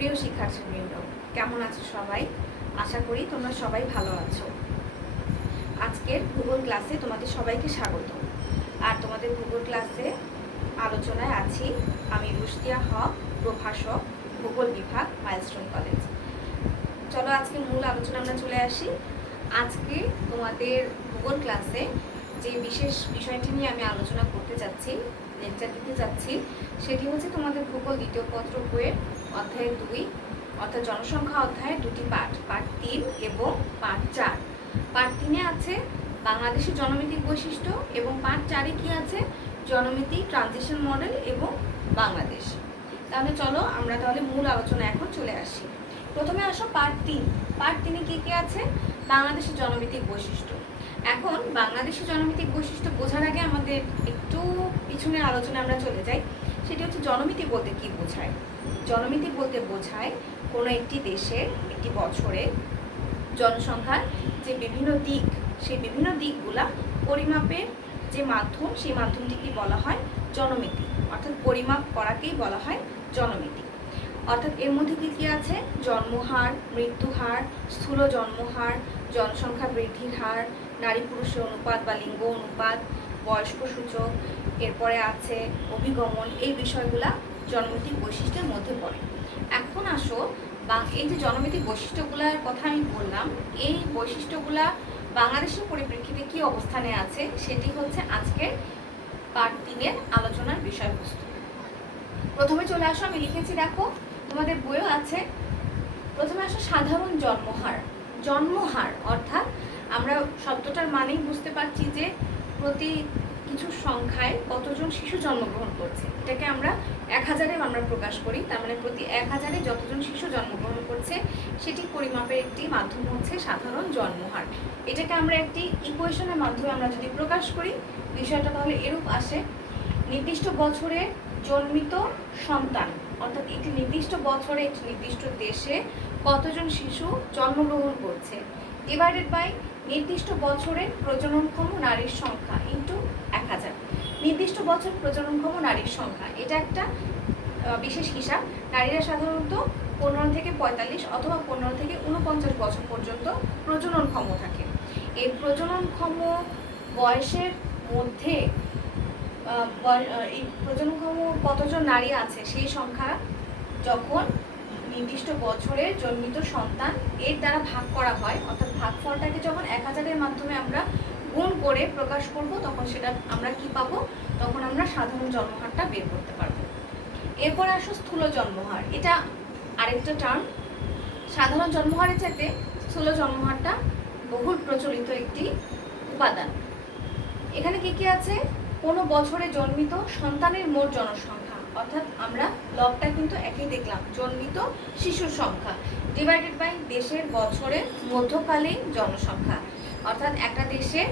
প্রিয় শিক্ষার্থীবৃন্দ, কেমন আছো সবাই? আশা করি তোমরা সবাই ভালো আছো। আজকের ভূগোল ক্লাসে তোমাদের সবাইকে স্বাগত। আর তোমাদের ভূগোল ক্লাসে আলোচনায় আছি আমি রুশদিয়া হক, প্রভাষক, ভূগোল বিভাগ, মাইলস্টোন কলেজ। চলো আজকে মূল আলোচনা আমরা চলে আসি। আজকে তোমাদের ভূগোল ক্লাসে যে বিশেষ বিষয়টি নিয়ে আমি আলোচনা করতে যাচ্ছি, লেকচার দিতে যাচ্ছি, সেটি হচ্ছে তোমাদের ভূগোল দ্বিতীয় পত্র বইয়ের অধ্যায় 2 অর্থাৎ জনসংখ্যা অধ্যায়ের দুটি পাঠ, পাঠ 3 এবং পাঠ 4। পাঠ 3-এ আছে বাংলাদেশের জনমিতিক বৈশিষ্ট্য এবং পাঠ 4-এ কি আছে জনমিতি, ট্রানজিশন মডেল এবং বাংলাদেশ। তাহলে চলো আমরা তাহলে মূল আলোচনা এখন চলে আসি। প্রথমে আসো পার্ট 3। পার্ট 3-এ কি কি আছে? বাংলাদেশের জনমিতিক বৈশিষ্ট্য। এখন বাংলাদেশের জনমিতিক বৈশিষ্ট্য বোঝার আগে আমাদের একটু পিছনের আলোচনা আমরা চলে যাই। সেটি হচ্ছে জনমিতি বলতে কি বোঝায়। জনমিতি বলতে বোঝায় কোনো একটি দেশের একটি বছরে জনসংখ্যার যে বিভিন্ন দিক, সেই বিভিন্ন দিকগুলা পরিমাপের যে মাধ্যম, সেই মাধ্যমটিকে বলা হয় জনমিতি, অর্থাৎ পরিমাপ করাকেই বলা হয় জনমিতি। অর্থাৎ এর মধ্যে কী কী আছে? জন্মহার, মৃত্যুহার, স্থূল জন্মহার, জনসংখ্যা বৃদ্ধির হার, নারী পুরুষের অনুপাত বা লিঙ্গ অনুপাত, বয়স্ক সূচক, এরপরে আছে অভিগমন। এই বিষয়গুলা জনমিতিক বৈশিষ্ট্যের মধ্যে পড়ে। এখন আসো এই যে জনমিতিক বৈশিষ্ট্যগুলার কথা আমি বললাম, এই বৈশিষ্ট্যগুলা বাংলাদেশের পরিপ্রেক্ষিতে কি অবস্থানে আছে সেটি হচ্ছে আজকের পার্ট 3-এর আলোচনার বিষয়বস্তু। প্রথমে চলে আসো, আমি লিখেছি দেখো তোমাদের বইও আছে। প্রথমে আসো সাধারণ জন্মহার। জন্মহার অর্থাৎ আমরা শব্দটার মানেই বুঝতে পারছি যে প্রতি কিছু সংখ্যায় কতজন শিশু জন্মগ্রহণ করছে। এটাকে আমরা 1000-এ আমরা প্রকাশ করি। তার মানে প্রতি 1000-এ যতজন শিশু জন্মগ্রহণ করছে সেটি পরিমাপের একটি মাধ্যম হচ্ছে সাধারণ জন্মহার। এটাকে আমরা একটি ইকুয়েশনের মাধ্যমে আমরা যদি প্রকাশ করি, বিষয়টা তাহলে এরূপ আসে: নির্দিষ্ট বছরে জন্মিত সন্তান, অর্থাৎ একটি নির্দিষ্ট বছরে একটি নির্দিষ্ট দেশে কতজন শিশু জন্মগ্রহণ করছে, ডিভাইডেড বাই নির্দিষ্ট বছরে প্রজননক্ষম নারীর সংখ্যা ইন্টু 1000। নির্দিষ্ট বছর প্রজননক্ষম নারীর সংখ্যা, এটা একটা বিশেষ হিসাব। নারীরা সাধারণত 15 থেকে 45 অথবা 15 থেকে 49 বছর পর্যন্ত প্রজননক্ষম থাকে। এই প্রজননক্ষম বয়সের মধ্যে এই প্রজননক্ষম কতজন নারী আছে সেই সংখ্যা যখন নির্দিষ্ট বছরে জন্মিত সন্তান এর দ্বারা ভাগ করা হয়, অর্থাৎ ভাগফলটাকে যখন 1000-এর মাধ্যমে আমরা গুণ করে প্রকাশ করব, তখন সেটা আমরা কি পাবো? তখন আমরা সাধারণ জন্মহারটা বের করতে পারবো। এরপর আসো স্থূল জন্মহার। এটা আরেকটা টার্ম। সাধারণ জন্মহারের চাইতে স্থূল জন্মহারটা বহুল প্রচলিত একটি উপাদান। এখানে কি কি আছে? কোনো বছরে জন্মিত সন্তানের মোট জনসংখ্যা, অর্থাৎ আমরা লবটা কিন্তু একই দেখলাম, জন্মিত শিশুর সংখ্যা ডিভাইডেড বাই দেশের বছরের মধ্যকালীন জনসংখ্যা, অর্থাৎ একটা দেশে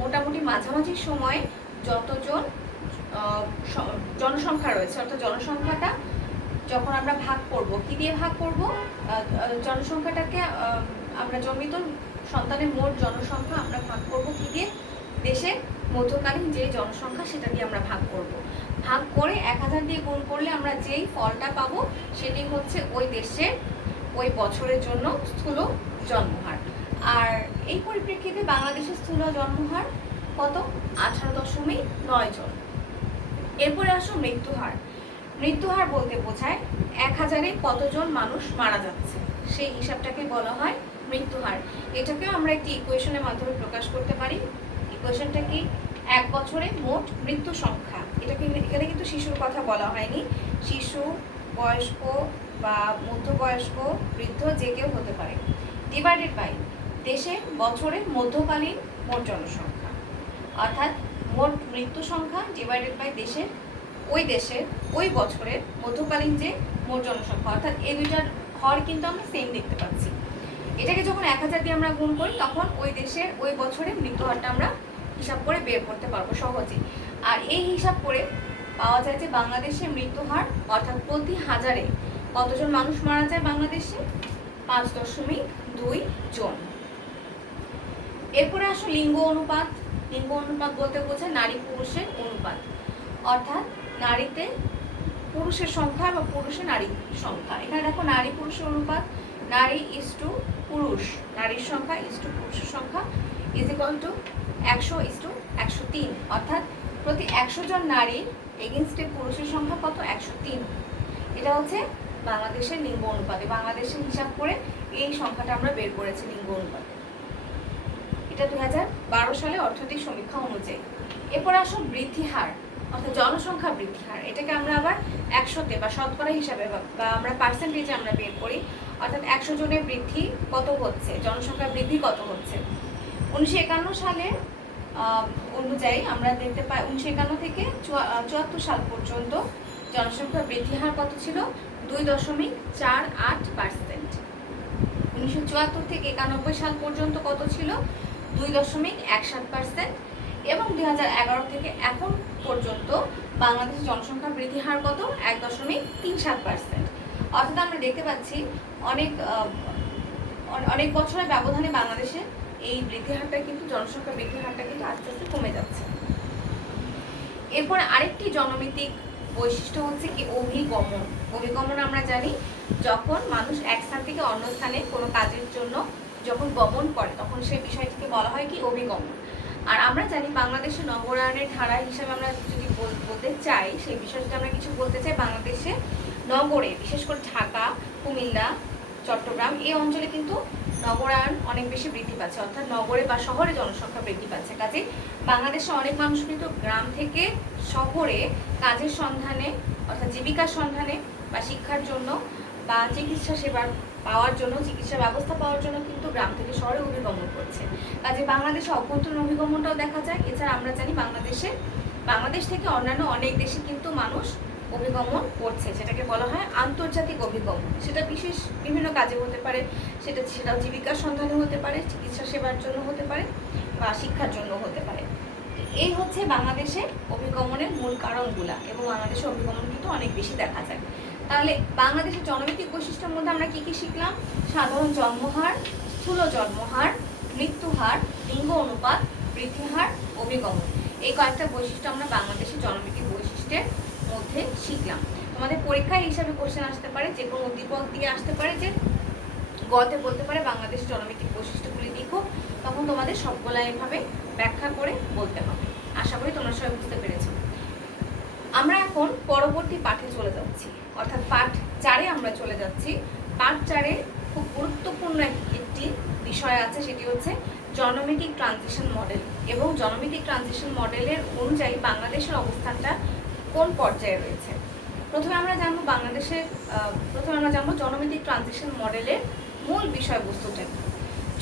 মোটামুটি মাঝামাঝি সময়ে যতজন জনসংখ্যা রয়েছে, অর্থাৎ জনসংখ্যাটা যখন আমরা ভাগ করব, কি দিয়ে ভাগ করব? জনসংখ্যাটাকে আমরা জন্মিত সন্তানের মোট জনসংখ্যা আমরা ভাগ করব কি দিয়ে? দেশের মধ্যকালীন যে জনসংখ্যা সেটা দিয়ে আমরা ভাগ করব। ভাগ করে 1000 দিয়ে গুণ করলে আমরা যেই ফলটা পাবো সেটি হচ্ছে ওই দেশের ওই বছরের জন্য স্থূল জন্মহার। আর এই পরিপ্রেক্ষিতে বাংলাদেশের স্থূল জন্মহার কত? 18.9 জন। এরপরে আসো মৃত্যুহার। মৃত্যুহার বলতে বোঝায় 1000-এ কতজন মানুষ মারা যাচ্ছে, সেই হিসাবটাকে বলা হয় মৃত্যুহার। এটাকেও আমরা একটি ইকুয়েশনের মাধ্যমে প্রকাশ করতে পারি। ইকুয়েশনটা কি? এক বছরে মোট মৃত্যু সংখ্যা, এটাকে এখানে কিন্তু শিশুর কথা বলা হয়নি, শিশু, বয়স্ক বা মধ্যবয়স্ক, বৃদ্ধ যে কেউ হতে পারে, ডিভাইডেড বাই দেশের বছরের মধ্যকালীন মোট জনসংখ্যা, অর্থাৎ মোট মৃত্যু সংখ্যা ডিভাইডেড বাই দেশের ওই বছরের মধ্যকালীন যে মোট জনসংখ্যা, অর্থাৎ এই দুইটার হর কিন্তু আমরা সেম দেখতে পাচ্ছি। এটাকে যখন 1000 দিয়ে আমরা গুণ করি তখন ওই দেশের ওই বছরের মৃত্যুহারটা আমরা হিসাব করে বের করতে পারবো সহজেই। আর এই হিসাব করে পাওয়া যায় যে বাংলাদেশের মৃত্যুহার, অর্থাৎ প্রতি 1000-এ কতজন মানুষ মারা যায় বাংলাদেশে? 5.2 জন। এরপরে আসো লিঙ্গ অনুপাত। লিঙ্গ অনুপাত বলতে বোঝায় নারী পুরুষের অনুপাত, অর্থাৎ নারীতে পুরুষের সংখ্যা বা পুরুষের নারী সংখ্যা। এখানে দেখো নারী পুরুষের অনুপাত, নারী ইজ টু পুরুষ, নারীর সংখ্যা ইজ টু পুরুষের সংখ্যা is equal to 100 is to 103, অর্থাৎ প্রতি 100 জন নারীর এগেনস্টে পুরুষের সংখ্যা কত? 103। এটা হচ্ছে বাংলাদেশের লিঙ্গ অনুপাতে, বাংলাদেশের হিসাব করে এই সংখ্যাটা আমরা বের করেছি লিঙ্গ অনুপাতে। এটা 2012 সালে অর্থনৈতিক সমীক্ষা অনুযায়ী। এরপর আসো বৃদ্ধি হার, অর্থাৎ জনসংখ্যা বৃদ্ধি হার। এটাকে আমরা আবার 100-তে বা শতকরা হিসাবে বা আমরা পার্সেন্টেজে আমরা বের করি, অর্থাৎ 100 জনের বৃদ্ধি কত হচ্ছে, জনসংখ্যা বৃদ্ধি কত হচ্ছে। 1951 সালের অনুযায়ী আমরা দেখতে পাই 1951 থেকে 74 সাল পর্যন্ত জনসংখ্যা বৃদ্ধি হার কত ছিল? 2.48%। 1974 থেকে 91 সাল পর্যন্ত কত ছিল? 2.17%। এবং 2011 থেকে এখন পর্যন্ত বাংলাদেশের জনসংখ্যা বৃদ্ধি হার কত? 1.37%। অর্থাৎ আমরা দেখতে পাচ্ছি অনেক বছরের ব্যবধানে বাংলাদেশে এই বৃদ্ধি হারটা কিন্তু, জনসংখ্যা বৃদ্ধি হারটা কিন্তু আস্তে আস্তে কমে যাচ্ছে। এরপর আরেকটি জনমিতিক বৈশিষ্ট্য হচ্ছে কি? অভিগমন। অভিগমন আমরা জানি যখন মানুষ এক স্থান থেকে অন্য স্থানে কোনো কাজের জন্য যখন গমন করে তখন সেই বিষয়টিকে বলা হয় কি? অভিগমন। আর আমরা জানি বাংলাদেশের নগরায়নের ধারা হিসাবে আমরা যদি বলতে চাই, সেই বিষয়ে যদি আমরা কিছু বলতে চাই, বাংলাদেশে নগরে বিশেষ করে ঢাকা, কুমিল্লা, চট্টগ্রাম এই অঞ্চলে কিন্তু নগরায়ন অনেক বেশি বৃদ্ধি পাচ্ছে, অর্থাৎ নগরে বা শহরে জনসংখ্যা বৃদ্ধি পাচ্ছে। কাজে বাংলাদেশে অনেক মানুষ কিন্তু গ্রাম থেকে শহরে কাজের সন্ধানে, অর্থাৎ জীবিকার সন্ধানে বা শিক্ষার জন্য বা চিকিৎসা সেবা পাওয়ার জন্য, চিকিৎসা ব্যবস্থা পাওয়ার জন্য কিন্তু গ্রাম থেকে শহরে অভিগমন করছে। কাজে বাংলাদেশে অভ্যন্তরীণ অভিগমনটাও দেখা যায়। এছাড়া আমরা জানি বাংলাদেশ থেকে অন্যান্য অনেক দেশে কিন্তু মানুষ অভিগমন করছে, সেটাকে বলা হয় আন্তর্জাতিক অভিগমন। সেটা বিশেষ বিভিন্ন কাজে হতে পারে, সেটাও জীবিকার সন্ধানে হতে পারে, চিকিৎসা সেবার জন্য হতে পারে বা শিক্ষার জন্য হতে পারে। এই হচ্ছে বাংলাদেশের অভিগমনের মূল কারণগুলা, এবং বাংলাদেশে অভিগমন কিন্তু অনেক বেশি দেখা যায়। তাহলে বাংলাদেশের জনমিতিক বৈশিষ্ট্যের মধ্যে আমরা কি কি শিখলাম? সাধারণ জন্মহার, স্থূল জন্মহার, মৃত্যুহার, লিঙ্গ অনুপাত, বৃদ্ধি হার, অভিগমন। এই কয়েকটা বৈশিষ্ট্য আমরা বাংলাদেশের জনমিতিক বৈশিষ্ট্যের মধ্যে শিখলাম। তোমাদের পরীক্ষায় হিসাবে কোশ্চেন আসতে পারে, যে কোনো উদ্দীপক দিয়ে আসতে পারে, যে গতে বলতে পারে বাংলাদেশের জনমিতিক বৈশিষ্ট্যগুলি লিখো, তখন তোমাদের সবগুলা এভাবে ব্যাখ্যা করে বলতে হবে। আশা করি তোমরা সবাই বুঝতে পেরেছো। আমরা এখন পরবর্তী পাঠে চলে যাচ্ছি, অর্থাৎ পাঠ 4-এ আমরা চলে যাচ্ছি। পাঠ 4-এ খুব গুরুত্বপূর্ণ একটি বিষয় আছে, সেটি হচ্ছে জনমিতিক ট্রানজিশন মডেল। এবং জনমিতিক ট্রানজিশন মডেলের অনুযায়ী বাংলাদেশের অবস্থানটা কোন পর্যায়ে রয়েছে। প্রথমে আমরা জানবো জনমিতিক ট্রানজিশন মডেলের মূল বিষয়বস্তুটা কি।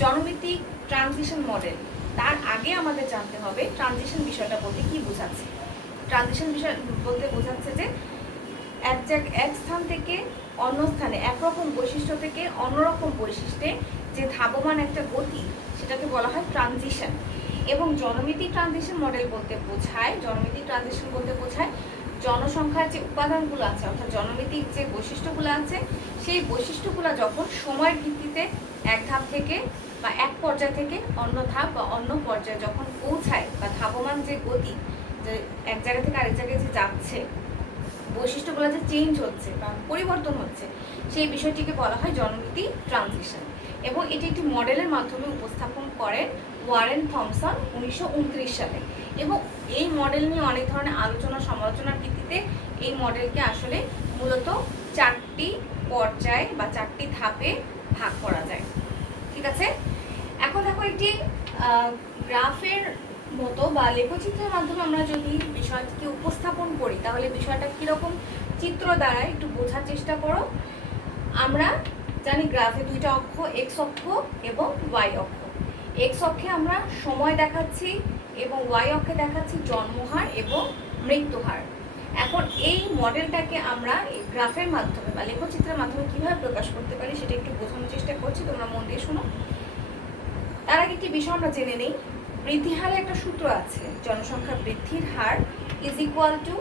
জনমিতিক ট্রানজিশন মডেল, তার আগে আমাদের জানতে হবে ট্রানজিশন বিষয়টা বলতে কি বোঝাচ্ছে। ট্রানজিশন বিষয় বলতে বোঝাচ্ছে যে এক স্থান থেকে অন্য স্থানে, একরকম বৈশিষ্ট্য থেকে অন্যরকম বৈশিষ্ট্যে যে ধাবমান একটা গতি, সেটাকে বলা হয় ট্রানজিশন। এবং জনমিতিক ট্রানজিশন মডেল বলতে বোঝায় জনসংখ্যার যে উপাদানগুলো আছে, অর্থাৎ জনমিতিক যে বৈশিষ্ট্যগুলো আছে, সেই বৈশিষ্ট্যগুলো যখন সময়ের ভিত্তিতে এক ধাপ থেকে বা এক পর্যায় থেকে অন্য ধাপ বা অন্য পর্যায়ে যখন পৌঁছায়, বা ধাবমান যে গতি, যে এক জায়গা থেকে আরেক জায়গায় যে যাচ্ছে, বৈশিষ্ট্যগুলো যে চেঞ্জ হচ্ছে বা পরিবর্তন হচ্ছে, সেই বিষয়টিকে বলা হয় জনমিতিক ট্রানজিশন। এবং এটি একটি মডেলের মাধ্যমে উপস্থাপন করেন ওয়ারেন থমসন 1929 সালে। এবং এই মডেল নিয়ে অনেক ধরনের আলোচনা সমালোচনার ভিত্তিতে এই মডেলকে আসলে মূলত 4টি পর্যায় বা 4টি ধাপে ভাগ করা যায়। ঠিক আছে, এখন দেখো একটি গ্রাফের মতো বা লেখচিত্রের মাধ্যমে আমরা যদি বিষয়টিকে উপস্থাপন করি, তাহলে বিষয়টা কীরকম চিত্র দ্বারা একটু বোঝার চেষ্টা করো। আমরা জানি গ্রাফে দুইটা অক্ষ, এক্স অক্ষ এবং ওয়াই অক্ষ। এক্স অক্ষে আমরা সময় দেখাচ্ছি এবং ওয়াই অক্ষে দেখাচ্ছি জন্মহার এবং মৃত্যুহার। এখন এই মডেলটাকে আমরা এই গ্রাফের মাধ্যমে বা লেখচিত্রের মাধ্যমে কিভাবে প্রকাশ করতে পারি সেটা একটু বোঝানোর চেষ্টা করছি, তোমরা মন দিয়ে শোনো। তার আগে একটি বিষয় আমরা জেনে নিই। বৃদ্ধি হারে একটা সূত্র আছে, জনসংখ্যা বৃদ্ধির her is equal two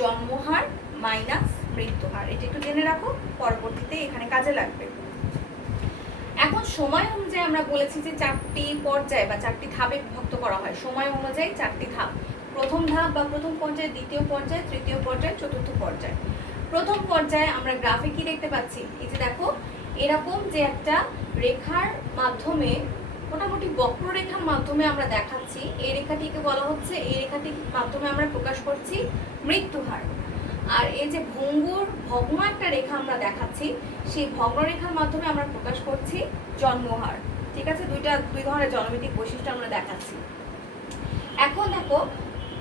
জন্মহার minus মৃত্যুহার। এটা একটু জেনে রাখো, পরবর্তীতে এখানে কাজে লাগবে। এখন সময় অনুযায়ী আমরা বলেছি যে 4টি পর্যায় বা 4টি ধাপে বিভক্ত করা হয়। সময় অনুযায়ী 4টি ধাপ, প্রথম ধাপ বা প্রথম পর্যায়, দ্বিতীয় পর্যায়, তৃতীয় পর্যায়, চতুর্থ পর্যায়। প্রথম পর্যায়ে আমরা গ্রাফে কি দেখতে পাচ্ছি, এই যে দেখো এরকম যে একটা রেখার মাধ্যমে, মোটামুটি বক্ররেখার মাধ্যমে আমরা দেখাচ্ছি, এই রেখাটিকে বলা হচ্ছে, এই রেখাটির মাধ্যমে আমরা প্রকাশ করছি মৃত্যুহার। আর এই যে ভগ্ন একটা রেখা আমরা দেখাচ্ছি, সেই ভগ্নরেখার মাধ্যমে আমরা প্রকাশ করছি জন্মহার। ঠিক আছে, দুই ধরনের জন্মভিত্তিক বৈশিষ্ট্য আমরা দেখাচ্ছি। এখন দেখো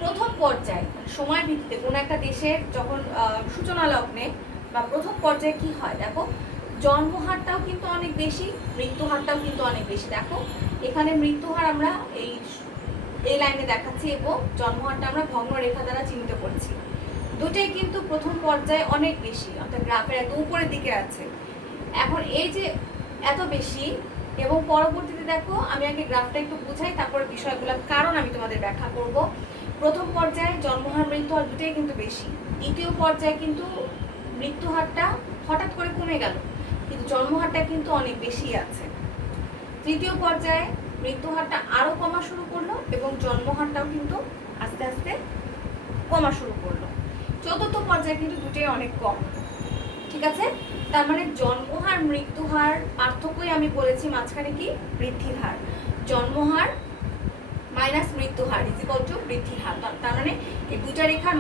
প্রথম পর্যায়ে সময়ের ভিত্তিতে কোনো একটা দেশের যখন সূচনা লগ্নে বা প্রথম পর্যায়ে কি হয়, দেখো জন্মহারটাও কিন্তু অনেক বেশি, মৃত্যুহারটাও কিন্তু অনেক বেশি। দেখো এখানে মৃত্যুহার আমরা এই লাইনে দেখাচ্ছি এবং জন্মহারটা আমরা ভগ্নরেখা দ্বারা চিহ্নিত করছি। দুটোই কিন্তু প্রথম পর্যায়ে অনেক বেশি, অর্থাৎ গ্রাফের একদম উপরের দিকে আছে। এখন এই যে এত বেশি এবং পরবর্তীতে দেখো আমি আগে গ্রাফটা একটু বুঝাই, তারপরে বিষয়গুলোর কারণ আমি তোমাদের ব্যাখ্যা করব। প্রথম পর্যায়ে জন্মহার মৃত্যুহার দুটোই কিন্তু বেশি। দ্বিতীয় পর্যায়ে কিন্তু মৃত্যুহারটা হঠাৎ করে কমে গেল, কিন্তু জন্মহারটা কিন্তু অনেক বেশি আছে। তৃতীয় পর্যায়ে মৃত্যুহারটা আরো কমা শুরু করলো এবং জন্মহারটাও কিন্তু আস্তে আস্তে কমা শুরু করলো। চতুর্থ পর্যায়ে কিন্তু দুটোই অনেক কম। ঠিক আছে, তার মানে জন্মহার মৃত্যুহার পার্থক্যই আমি বলেছি, মাঝখানে কি বৃদ্ধির হার, জন্মহার মাইনাস মৃত্যুহার ইজিক্যাল টু বৃদ্ধির হার। তার মানে এই দুইটা রেখার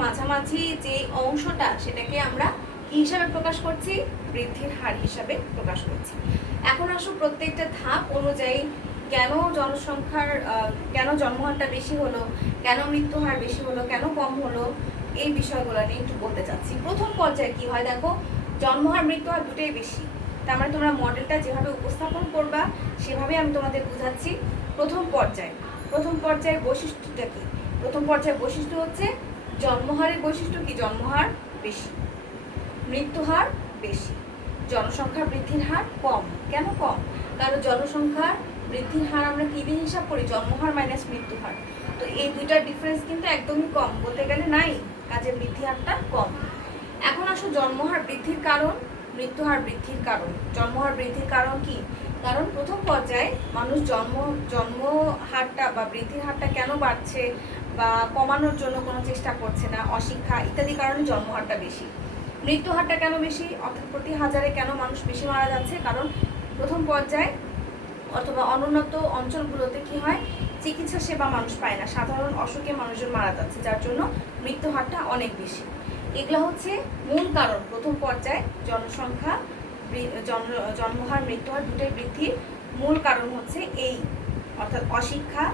মাঝামাঝি যে অংশটা, সেটাকে আমরা কি হিসাবে প্রকাশ করছি, বৃদ্ধির হার হিসাবে প্রকাশ করছি। এখন আসো প্রত্যেকটা ধাপ অনুযায়ী কেন জন্মহারটা বেশি হলো, কেন মৃত্যুহার বেশি হলো, কেন কম হলো, এই বিষয়গুলো নিয়ে একটু বলতে চাচ্ছি। প্রথম পর্যায়ে কি হয়, দেখো জন্মহার মৃত্যুহার দুটোই বেশি, তার মানে তোমরা মডেলটা যেভাবে উপস্থাপন করবা সেভাবে আমি তোমাদের বুঝাচ্ছি। প্রথম পর্যায়ের বৈশিষ্ট্যটা কি, প্রথম পর্যায়ের বৈশিষ্ট্য হচ্ছে জন্মহারের বৈশিষ্ট্য কি, জন্মহার বেশি, মৃত্যুহার বেশি, জনসংখ্যা বৃদ্ধির হার কম। কেন কম, কারণ জনসংখ্যার বৃদ্ধির হার আমরা কি দিয়ে হিসাব করি, জন্মহার মাইনাস মৃত্যুহার। তো এই দুইটার ডিফারেন্স কিন্তু একদমই কম, বলতে গেলে নাই, কাজে বৃদ্ধি হারটা কম। এখন আসো জন্মহার বৃদ্ধির কারণ, মৃত্যুহার বৃদ্ধির কারণ। জন্মহার বৃদ্ধির কারণ কি, কারণ প্রথম পর্যায়ে মানুষ জন্ম হারটা বা বৃদ্ধির হারটা কেন বাড়ছে বা কমানোর জন্য কোনো চেষ্টা করছে না, অশিক্ষা ইত্যাদি কারণে জন্মহারটা বেশি। মৃত্যুহারটা কেন বেশি, অর্থাৎ প্রতি হাজারে কেন মানুষ বেশি মারা যাচ্ছে, কারণ প্রথম পর্যায়ে অথবা অনুন্নত অঞ্চলগুলোতে কি হয়, চিকিৎসা সেবা মানুষ পায় না, সাধারণ অসুখে মানুষজন মারা যাচ্ছে, যার জন্য মৃত্যুহারটা অনেক বেশি। এগুলো হচ্ছে মূল কারণ। প্রথম পর্যায়ে জনসংখ্যা, জন্মহার মৃত্যুহার দুটোই বৃদ্ধির মূল কারণ হচ্ছে এই, অর্থাৎ অশিক্ষা,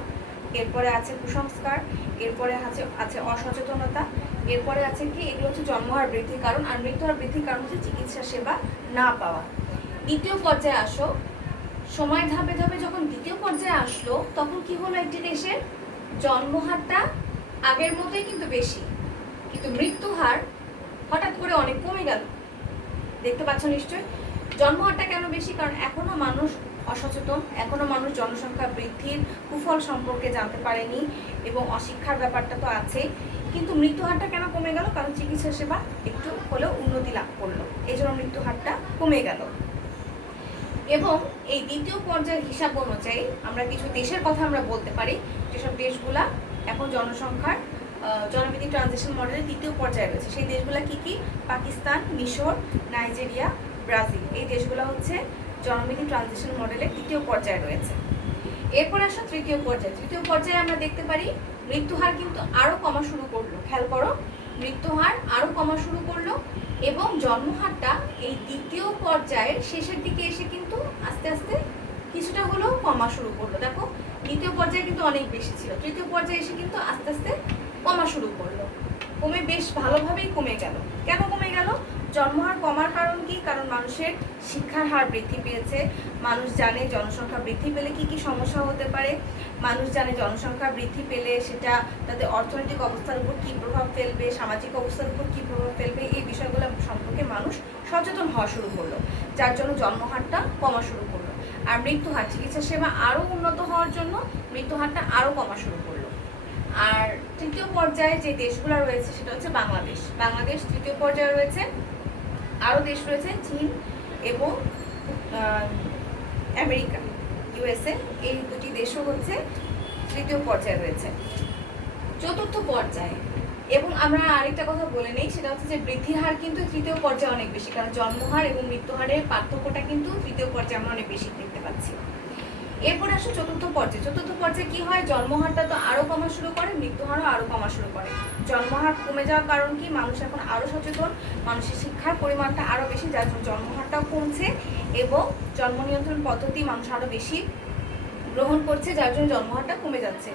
এরপরে আছে কুসংস্কার, এরপরে আছে অসচেতনতা, এরপরে আছে কি, এগুলো হচ্ছে জন্মহার বৃদ্ধির কারণ। আর মৃত্যুহার বৃদ্ধির কারণ হচ্ছে চিকিৎসা সেবা না পাওয়া। দ্বিতীয় পর্যায়ে আসো, সময় ধাপে ধাপে যখন দ্বিতীয় পর্যায়ে আসলো, তখন কি হলো, একটি দেশের জন্মহারটা আগের মতোই কিন্তু বেশি, কিন্তু মৃত্যুহার হঠাৎ করে অনেক কমে গেল। দেখতে পাচ্ছ নিশ্চয় জন্মহারটা কেন বেশি, কারণ এখনো মানুষ অসচেতন, এখনো মানুষ জনসংখ্যা বৃদ্ধির কুফল সম্পর্কে জানতে পারেনি এবং অশিক্ষার ব্যাপারটা তো আছে। কিন্তু মৃত্যুহারটা কেন কমে গেল, কারণ চিকিৎসা সেবা একটু হলেও উন্নতি লাভ করলো, এই জন্য মৃত্যুহারটা কমে গেল। এবং এই দ্বিতীয় পর্যায়ের হিসাব অনুযায়ী আমরা কিছু দেশের কথা আমরা বলতে পারি, যেসব দেশগুলা এখন জনসংখ্যার জনভিত্তিক ট্রানজিশন মডেলের দ্বিতীয় পর্যায়ে রয়েছে। সেই দেশগুলো কি কি, পাকিস্তান, মিশর, নাইজেরিয়া, ব্রাজিল, এই দেশগুলো হচ্ছে জনভিত্তিক ট্রানজিশন মডেলের দ্বিতীয় পর্যায়ে রয়েছে। এরপর আসা তৃতীয় পর্যায়ে আমরা দেখতে পারি মৃত্যুহার কিন্তু আরো কমা শুরু করলো। খেয়াল করো, মৃত্যুহার আরো কমা শুরু করলো এবং জন্মহারটা এই দ্বিতীয় পর্যায়ের শেষের দিকে এসে কিন্তু আস্তে আস্তে কিছুটা হলেও কমা শুরু করলো। দেখো দ্বিতীয় পর্যায়ে কিন্তু অনেক বেশি ছিল, তৃতীয় পর্যায়ে এসে কিন্তু আস্তে আস্তে কমা শুরু করলো, কমে বেশ ভালোভাবেই কমে গেল। কেন কমে গেল, জন্মহার কমার কারণ কি, কারণ মানুষের শিক্ষার হার বৃদ্ধি পেয়েছে, মানুষ জানে জনসংখ্যা বৃদ্ধি পেলে কি কি সমস্যা হতে পারে, মানুষ জানে জনসংখ্যা বৃদ্ধি পেলে সেটা তাদের অর্থনৈতিক অবস্থার উপর কী প্রভাব ফেলবে, সামাজিক অবস্থার উপর কী প্রভাব ফেলবে, এই বিষয়গুলো সম্পর্কে মানুষ সচেতন হওয়া শুরু করলো, যার জন্য জন্মহারটা কমা শুরু করলো। আর মৃত্যুহার, চিকিৎসা সেবা আরও উন্নত হওয়ার জন্য মৃত্যুহারটা আরও কমা শুরু করলো। আর তৃতীয় পর্যায়ে যে দেশগুলো রয়েছে সেটা হচ্ছে বাংলাদেশ তৃতীয় পর্যায়ে রয়েছে। আরও দেশ রয়েছে চীন এবং আমেরিকা, ইউএসএ, এই দুটি দেশও হচ্ছে তৃতীয় পর্যায়ে রয়েছে। চতুর্থ পর্যায়ে এবং আমরা আরেকটা কথা বলে নেই, সেটা হচ্ছে যে বৃদ্ধির হার কিন্তু তৃতীয় পর্যায়ে অনেক বেশি, কারণ জন্মহার এবং মৃত্যুহারের পার্থক্যটা কিন্তু তৃতীয় পর্যায়ে আমরা অনেক বেশি দেখতে পাচ্ছি। এরপর আসো চতুর্থ পর্যায়ে। চতুর্থ পর্যায়ে কি হয়, জন্মহারটা তো আরো কমা শুরু করে, মৃত্যুহারও আরো কমা শুরু করে। জন্মহার কমে যাওয়ার কারণ কি, মানুষ এখন আরো সচেতন, মানুষের শিক্ষার পরিমাণটা আরো বেশি, যার জন্য জন্মহারটাও কমছে এবং জন্ম নিয়ন্ত্রণ পদ্ধতি মানুষ আরো বেশি গ্রহণ করছে, যার জন্য জন্মহারটা কমে যাচ্ছে।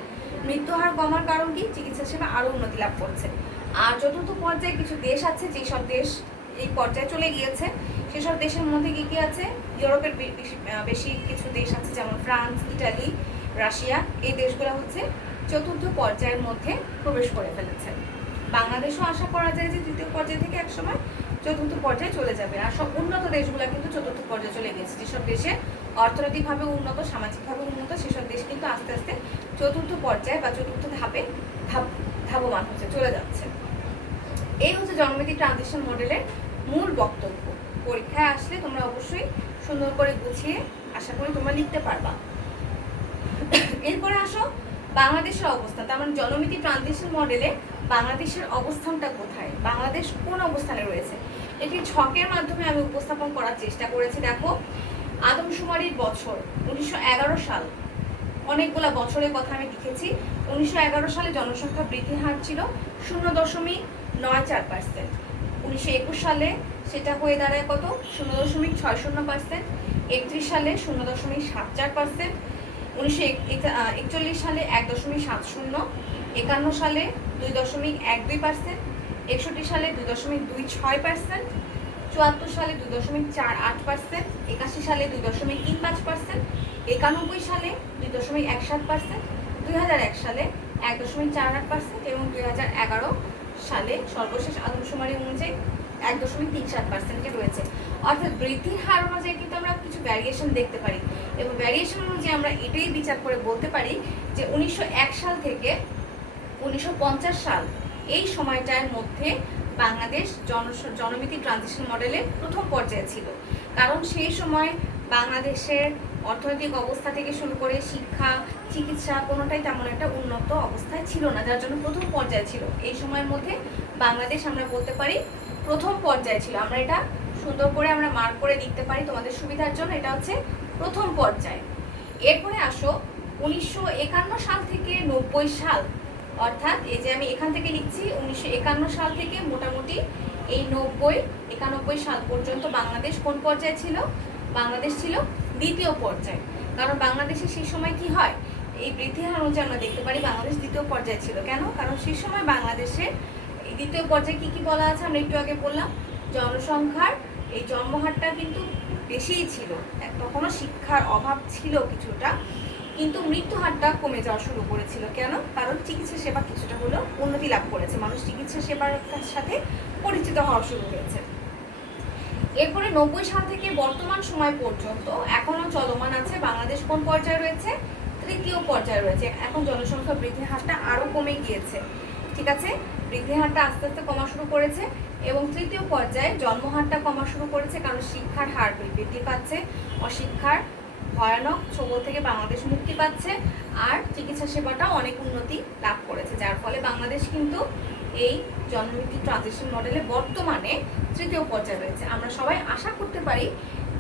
মৃত্যুহার কমার কারণ কি, চিকিৎসা সেবা আরো উন্নতি লাভ করছে। আর চতুর্থ পর্যায়ে কিছু দেশ আছে যেসব দেশ এই পর্যায়ে চলে গিয়েছে, সেসব দেশের মধ্যে কি কি আছে, ইউরোপের বেশি কিছু দেশ আছে, যেমন ফ্রান্স, ইটালি, রাশিয়া। এই দেশগুলো হচ্ছে চতুর্থ পর্যায়ের মধ্যে প্রবেশ করে ফেলেছে। বাংলাদেশও আশা করা যায় যে তৃতীয় পর্যায় থেকে একসময় চতুর্থ পর্যায়ে চলে যাবে। আর সব উন্নত দেশগুলো কিন্তু চতুর্থ পর্যায়ে চলে গেছে। যেসব দেশে অর্থনৈতিকভাবে উন্নত, সামাজিকভাবে উন্নত, সেসব দেশ কিন্তু আস্তে আস্তে চতুর্থ পর্যায়ে বা চতুর্থ ধাপে ধাবমান হচ্ছে, চলে যাচ্ছে। এই হচ্ছে জন্মমিতি ট্রানজিশন মডেলের মূল বক্তব্য। পরীক্ষায় আসলে তোমরা অবশ্যই সুন্দর করে গুছিয়ে আশা করি তোমরা লিখতে পারবা। এরপরে আসো বাংলাদেশের অবস্থান। তার মানে জন্মমিতি ট্রানজিশন মডেলে বাংলাদেশের অবস্থানটা কোথায়, বাংলাদেশ কোন অবস্থানে রয়েছে, এটি ছকের মাধ্যমে আমি উপস্থাপন করার চেষ্টা করেছি। দেখো, আদমশুমারির বছর 1911 সাল, অনেকগুলা বছরের কথা আমি লিখেছি। 1911 সালে জনসংখ্যা বৃদ্ধির হার ছিল 0.94%। 1921 সালে সেটা হয়ে দাঁড়ায় কত, 0.60%। 31 সালে 0.74%। 1941 সালে 1.70। 51 সালে 2.12%। 61 সালে 2.26%। 74 সালে 2.48%। 81 সালে 2.35%। 91 সালে 2.17%। 2001 সালে 1.48% এবং 2011 সালে সর্বশেষ আদমশুমারি অনুযায়ী 1.37% রয়েছে। অর্থাৎ বৃদ্ধির হার অনুযায়ী কিন্তু আমরা কিছু ভ্যারিয়েশন দেখতে পারি, এবং ভ্যারিয়েশন অনুযায়ী আমরা এটাই বিচার করে বলতে পারি যে 1901 সাল থেকে 1950 সাল এই সময়টার মধ্যে বাংলাদেশ জনমিতি ট্রানজিশন মডেলের প্রথম পর্যায়ে ছিল। কারণ সেই সময় বাংলাদেশের অর্থনৈতিক অবস্থা থেকে শুরু করে শিক্ষা, চিকিৎসা কোনোটাই তেমন একটা উন্নত অবস্থায় ছিল না, যার জন্য প্রথম পর্যায়ে ছিল। এই সময়ের মধ্যে বাংলাদেশ আমরা বলতে পারি প্রথম পর্যায়ে ছিল। আমরা এটা সুন্দর করে আমরা মার্ক করে লিখতে পারি তোমাদের সুবিধার জন্য, এটা হচ্ছে প্রথম পর্যায়। এরপরে আসো 1951 সাল থেকে 90 সাল, অর্থাৎ এই যে আমি এখান থেকে লিখছি 1951 সাল থেকে মোটামুটি এই 91 সাল পর্যন্ত বাংলাদেশ কোন পর্যায়ে ছিল, বাংলাদেশ ছিল দ্বিতীয় পর্যায়ে। কারণ বাংলাদেশে সেই সময় কি হয়, এই বৃদ্ধি হার অনুযায়ী আমরা দেখতে পারি বাংলাদেশ দ্বিতীয় পর্যায়ে ছিল। কেন, কারণ সেই সময় বাংলাদেশে এই দ্বিতীয় পর্যায়ে কি কি বলা আছে আমরা একটু আগে বললাম, জনসংখ্যার এই জন্মহারটা কিন্তু বেশিই ছিল, তখনও শিক্ষার অভাব ছিল কিছুটা, কিন্তু মৃত্যু হারটা কমে যাওয়া শুরু করেছিল। কেন, কারণ চিকিৎসা সেবা কিছুটা হলেও উন্নতি লাভ করেছে, মানুষ চিকিৎসা সেবার সাথে পরিচিত হওয়া শুরু হয়েছে। এরপরে 90 সাল থেকে বর্তমান সময় পর্যন্ত এখনো চলমান আছে। বাংলাদেশ কোন পর্যায়ে রয়েছে, তৃতীয় পর্যায়ে রয়েছে। এখন জনসংখ্যা বৃদ্ধির হারটা আরো কমে গিয়েছে, ঠিক আছে, বৃদ্ধির হারটা আস্তে আস্তে কমা শুরু করেছে এবং তৃতীয় পর্যায়ে জন্মহারটা কমা শুরু করেছে, কারণ শিক্ষার হার বৃদ্ধি পাচ্ছে, অশিক্ষার ভয়ানক ছোবল থেকে বাংলাদেশ মুক্তি পাচ্ছে, আর চিকিৎসা সেবাটাও অনেক উন্নতি লাভ করেছে, যার ফলে বাংলাদেশ কিন্তু এই জন্মমিতি ট্রানজিশন মডেলে বর্তমানে তৃতীয় পর্যায়ে রয়েছে। আমরা সবাই আশা করতে পারি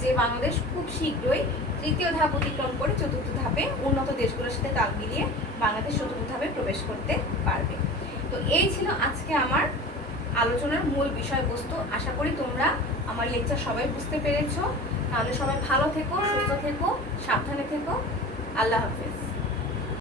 যে বাংলাদেশ খুব শীঘ্রই তৃতীয় ধাপ অতিক্রম করে চতুর্থ ধাপে উন্নত দেশগুলোর সাথে তাল মিলিয়ে বাংলাদেশ চতুর্থ ধাপে প্রবেশ করতে পারবে। তো এই ছিল আজকে আমার আলোচনার মূল বিষয়বস্তু। আশা করি তোমরা আমার লেকচার সবাই বুঝতে পেরেছো। তাহলে সবাই ভালো থেকো, সুস্থ থেকো, সাবধানে থেকো। আল্লাহ হাফেজ।